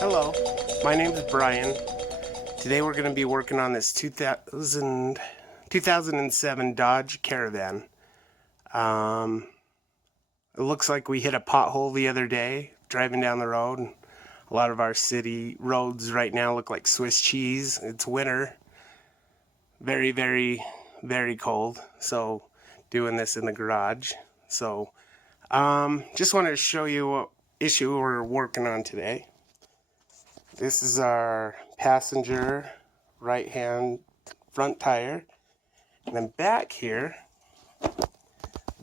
Hello, my name is Brian. Today we're going to be working on this 2007 Dodge Caravan. It looks like we hit a pothole the other day driving down the road. A lot of our city roads right now look like Swiss cheese. It's winter. Very, very, very cold. So doing this in the garage. So just wanted to show you what issue we're working on today. This is our passenger right-hand front tire. And then back here,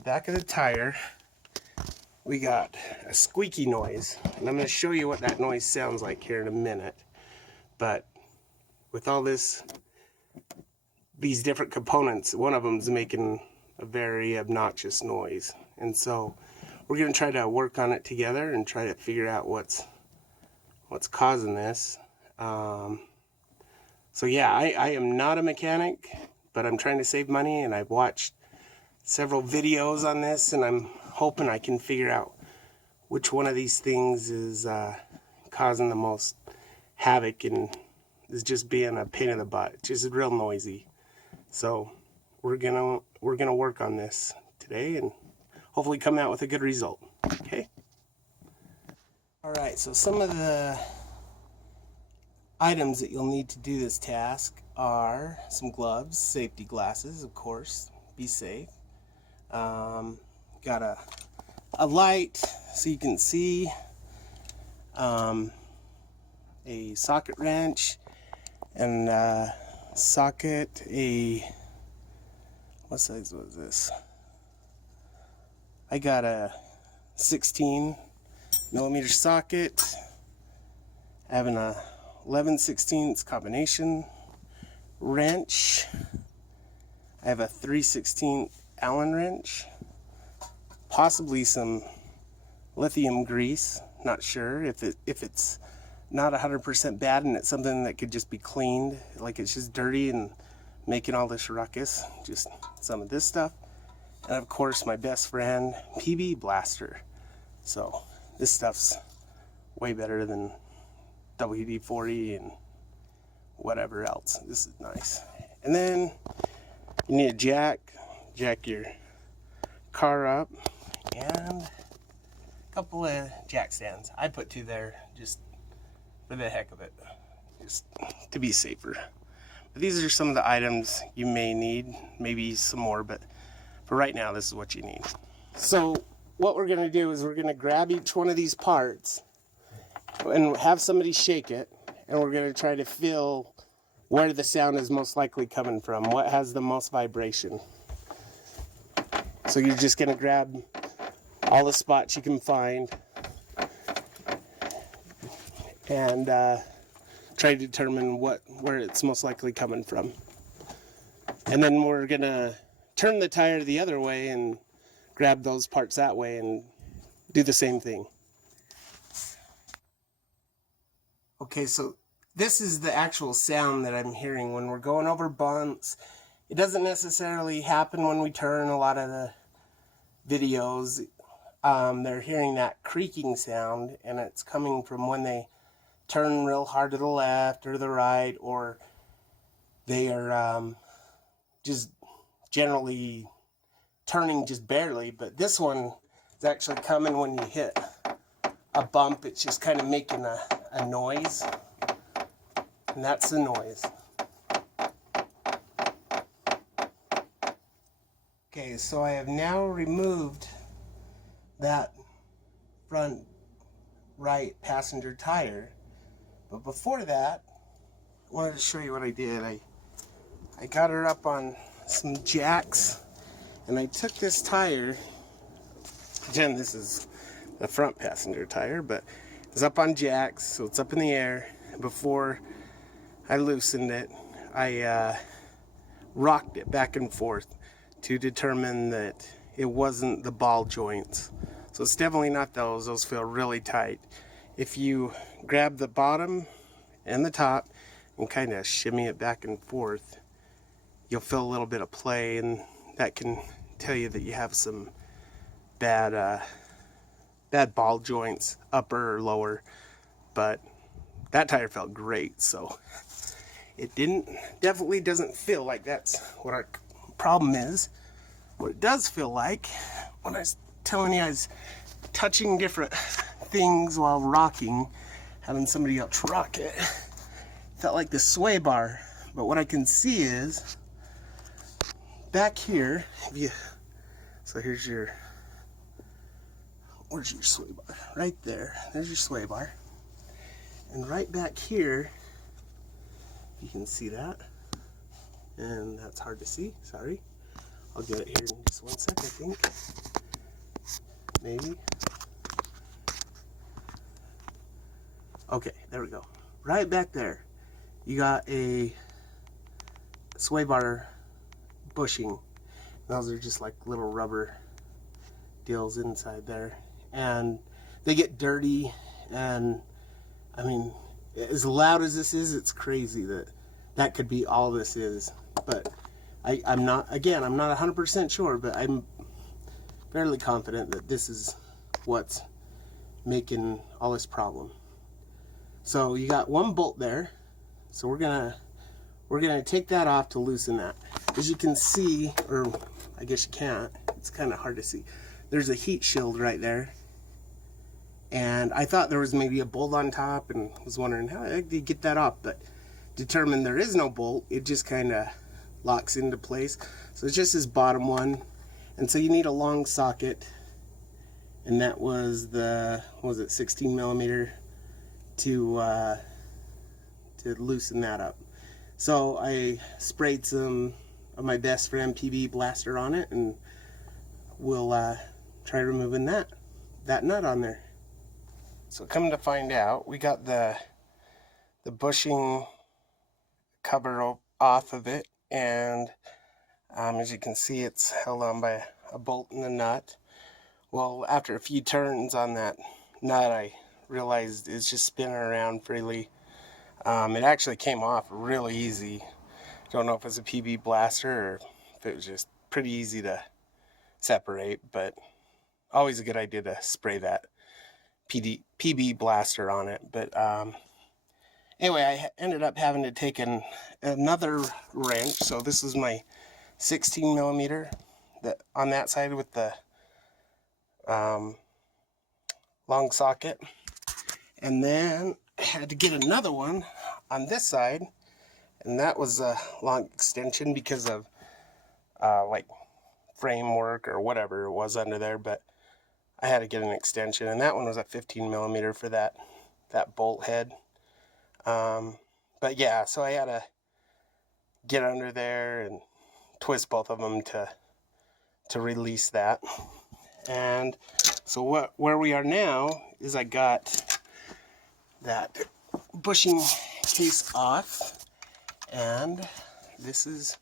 back of the tire, we got a squeaky noise. And I'm going to show you what that noise sounds like here in a minute. But with all these different components, one of them is making a very obnoxious noise. And so we're going to try to work on it together and try to figure out what's causing this. So yeah, I am not a mechanic, but I'm trying to save money, and I've watched several videos on this, and I'm hoping I can figure out which one of these things is causing the most havoc and is just being a pain in the butt. It's just real noisy. So we're gonna work on this today and hopefully come out with a good result. Okay. Alright, so some of the items that you'll need to do this task are some gloves, safety glasses, of course, be safe. Got a light so you can see, a socket wrench, and socket, what size was this? I got a 16 millimeter socket. I have an 11/16 combination wrench. I have a 3/16 Allen wrench, possibly some lithium grease. Not sure if it's not 100% bad and it's something that could just be cleaned, like it's just dirty and making all this ruckus. Just some of this stuff, and of course my best friend, PB Blaster. So this stuff's way better than WD-40 and whatever else. This is nice. And then you need a jack your car up, and a couple of jack stands. I put 2 there just for the heck of it, just to be safer. But these are some of the items you may need, maybe some more, but for right now this is what you need. So what we're going to do is we're going to grab each one of these parts and have somebody shake it, and we're going to try to feel where the sound is most likely coming from, what has the most vibration. So you're just going to grab all the spots you can find and try to determine where it's most likely coming from. And then we're going to turn the tire the other way and grab those parts that way and do the same thing. Okay, so this is the actual sound that I'm hearing when we're going over bumps. It doesn't necessarily happen when we turn. A lot of the videos, they're hearing that creaking sound, and it's coming from when they turn real hard to the left or the right, or they are just generally turning just barely. But this one is actually coming when you hit a bump. It's just kind of making a noise, and that's the noise. Okay, so I have now removed that front right passenger tire, but before that I wanted to show you what I did. I got her up on some jacks, and I took this tire, again this is the front passenger tire, but it's up on jacks, so it's up in the air. Before I loosened it, I rocked it back and forth to determine that it wasn't the ball joints. So it's definitely not those. Those feel really tight. If you grab the bottom and the top and kind of shimmy it back and forth, you'll feel a little bit of play, and that can tell you that you have some bad ball joints, upper or lower. But that tire felt great, so it definitely doesn't feel like that's what our problem is. What it does feel like, when I was telling you I was touching different things while rocking, having somebody else rock it, felt like the sway bar. But what I can see is back here, so where's your sway bar? Right there. There's your sway bar. And right back here, you can see that. And that's hard to see, sorry. I'll get it here in just 1 sec, I think. Maybe. Okay, there we go. Right back there, you got a sway bar bushing. Those are just like little rubber deals inside there. And they get dirty, and I mean, as loud as this is, it's crazy that could be all this is. But I'm not 100% sure, but I'm fairly confident that this is what's making all this problem. So you got one bolt there, so we're gonna take that off to loosen that. As you can see, or I guess you can't, it's kind of hard to see, there's a heat shield right there. And I thought there was maybe a bolt on top and was wondering how do you get that off, but determined there is no bolt. It just kind of locks into place. So it's just this bottom one. And so you need a long socket, and that was the, what was it, 16 millimeter to loosen that up. So I sprayed some of my best friend PB Blaster on it, and we'll try removing that nut on there. So come to find out, we got the bushing cover off of it, and as you can see, it's held on by a bolt and a nut. Well, after a few turns on that nut, I realized it's just spinning around freely. It actually came off really easy. Don't know if it's a PB Blaster or if it was just pretty easy to separate, but always a good idea to spray that PB Blaster on it. But anyway, I ended up having to take another wrench. So this is my 16 millimeter on that side with the long socket, and then I had to get another one on this side, and that was a long extension because of like framework or whatever it was under there, but I had to get an extension, and that one was a 15 millimeter for that bolt head. But yeah, so I had to get under there and twist both of them to release that. And so where we are now is I got that bushing case off, and this is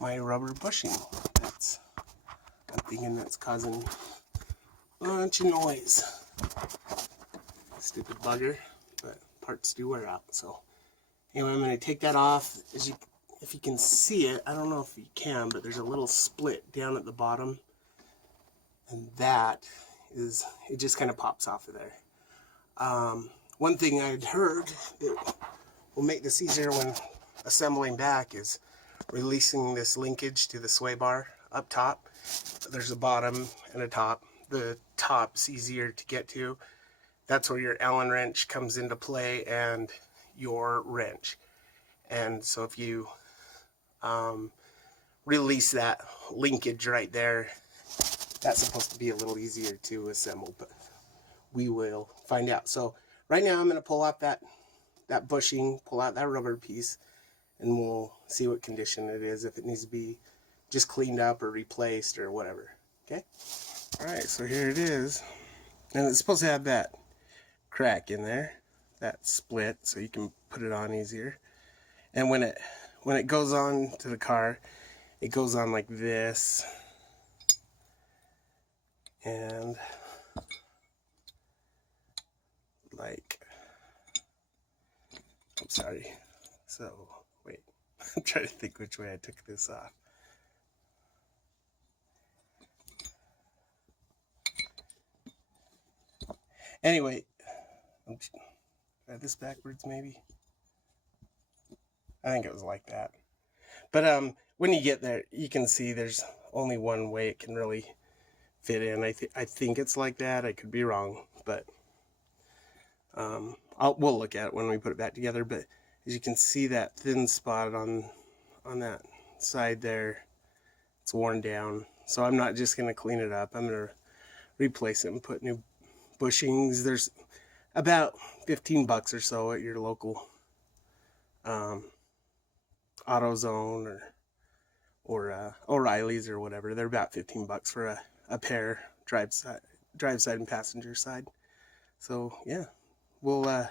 my rubber bushing. I'm thinking that's causing a bunch of noise. Stupid bugger, but parts do wear out. So anyway, I'm going to take that off. If you can see it, I don't know if you can, but there's a little split down at the bottom, and that is, it just kind of pops off of there. One thing I'd heard that will make this easier when assembling back is releasing this linkage to the sway bar up top. There's a bottom and a top. The top's easier to get to. That's where your Allen wrench comes into play and your wrench. And so if you release that linkage right there, that's supposed to be a little easier to assemble, but we will find out. So right now I'm going to pull out that bushing, pull out that rubber piece, and we'll see what condition it is, if it needs to be just cleaned up or replaced or whatever. Okay? Alright, so here it is. And it's supposed to have that crack in there, that split, so you can put it on easier. And when it goes on to the car, it goes on like this. And like, I'm sorry. So, wait. I'm trying to think which way I took this off. Anyway, this backwards maybe. I think it was like that. But when you get there, you can see there's only one way it can really fit in. I think it's like that. I could be wrong, but we'll look at it when we put it back together. But as you can see, that thin spot on that side there, it's worn down. So I'm not just going to clean it up. I'm going to replace it and put new bushings. There's about 15 bucks or so at your local AutoZone or O'Reilly's or whatever. They're about 15 bucks for a pair, drive side and passenger side. So yeah, I'm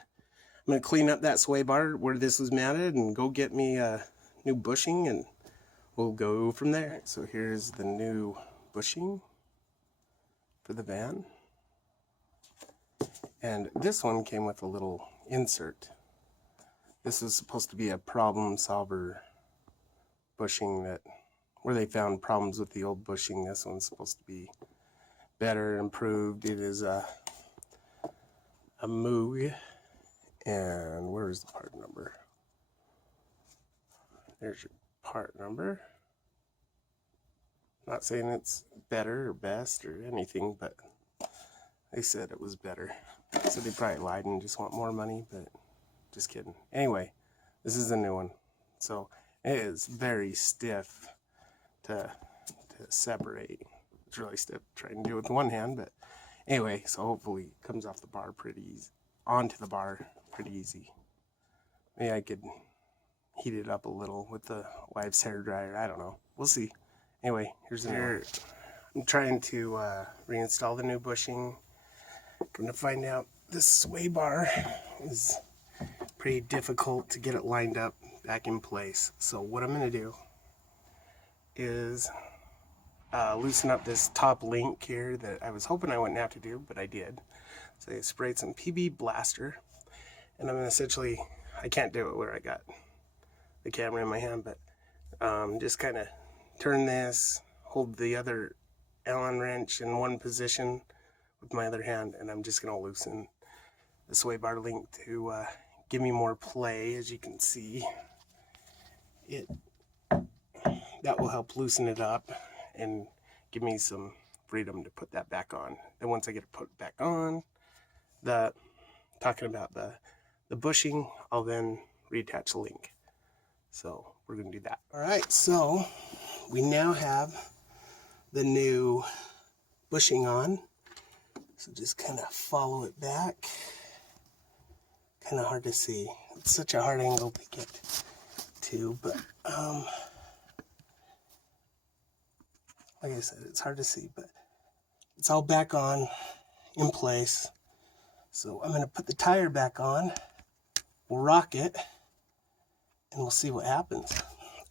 gonna clean up that sway bar where this was mounted and go get me a new bushing, and we'll go from there. So here's the new bushing for the van. And this one came with a little insert. This is supposed to be a problem solver bushing where they found problems with the old bushing. This one's supposed to be better, improved. It is a Moog. And where's the part number? There's your part number. Not saying it's better or best or anything, but they said it was better. So they probably lied and just want more money, but just kidding. Anyway, this is the new one. So it is very stiff to separate. It's really stiff trying to do it with one hand, but anyway, so hopefully it comes off the bar pretty easy, onto the bar pretty easy. Maybe I could heat it up a little with the wife's hair dryer. I don't know. We'll see. Anyway, here's I'm trying to reinstall the new bushing. Going to find out this sway bar is pretty difficult to get it lined up back in place. So what I'm going to do is loosen up this top link here that I was hoping I wouldn't have to do, but I did. So I sprayed some PB Blaster, and I'm going to essentially, I can't do it where I got the camera in my hand, but just kind of turn this, hold the other Allen wrench in one position with my other hand, and I'm just going to loosen the sway bar link to give me more play. As you can see, that will help loosen it up and give me some freedom to put that back on. Then once I get it put back on, talking about the bushing, I'll then reattach the link. So we're going to do that. All right, so we now have the new bushing on. So just kind of follow it back. Kind of hard to see. It's such a hard angle to get to, but like I said, it's hard to see, but it's all back on in place. So I'm going to put the tire back on. We'll rock it, and we'll see what happens.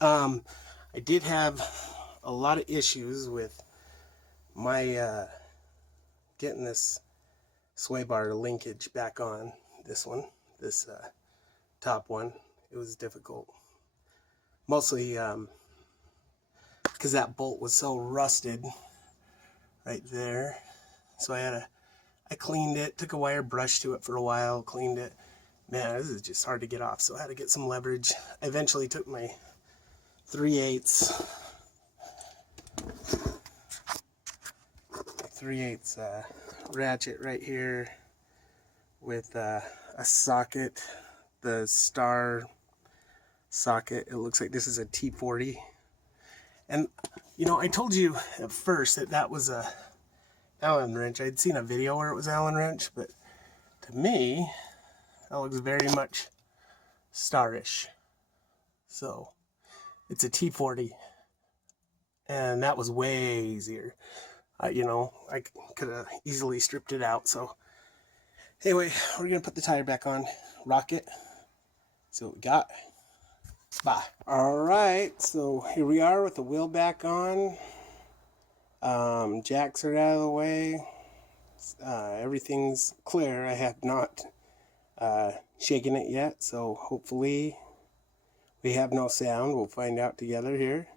I did have a lot of issues with my getting this sway bar linkage back on. This top one. It was difficult. Mostly because that bolt was so rusted right there. So I cleaned it, took a wire brush to it for a while, cleaned it. Man, this is just hard to get off, so I had to get some leverage. I eventually took my 3/8 ratchet right here with a socket, the star socket. It looks like this is a T40. And, you know, I told you at first that was a Allen wrench. I'd seen a video where it was Allen wrench, but to me, that looks very much starish. So it's a T40, and that was way easier. You know, I could have easily stripped it out. So anyway, we're gonna put the tire back on, rock it, see what we got. Bye. All right, so here we are with the wheel back on. Jacks are out of the way. Everything's clear. I have not shaken it yet, so hopefully we have no sound. We'll find out together here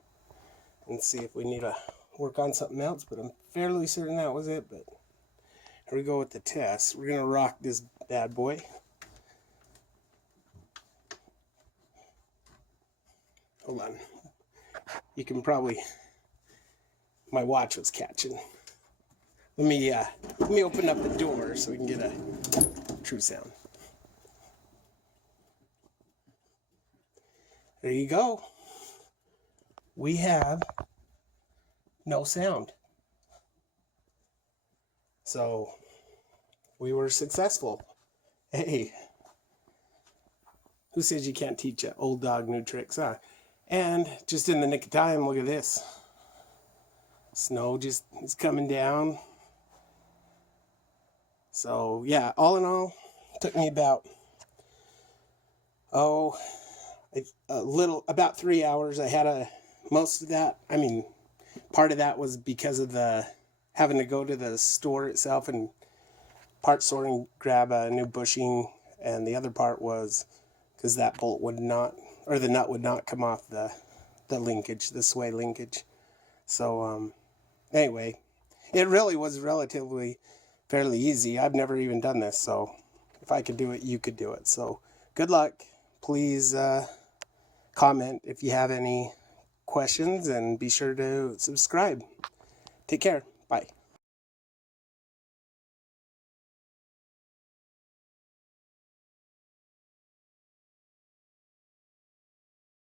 and see if we need to work on something else, but I'm fairly certain that was it. But here we go with the test. We're gonna rock this bad boy. Hold on. You can probably, my watch was catching. Let me open up the door so we can get a true sound. There you go. We have no sound. So we were successful. Hey, who says you can't teach an old dog new tricks, huh? And just in the nick of time, look at this. Snow just is coming down. So yeah, all in all, it took me about, about 3 hours. I had most of that, part of that was because of having to go to the store itself and part store and grab a new bushing, and the other part was because that bolt would not, or the nut would not come off the linkage, the sway linkage. So anyway, it really was relatively fairly easy. I've never even done this, so if I could do it, you could do it. So good luck. Please comment if you have any questions, and be sure to subscribe. Take care. Bye.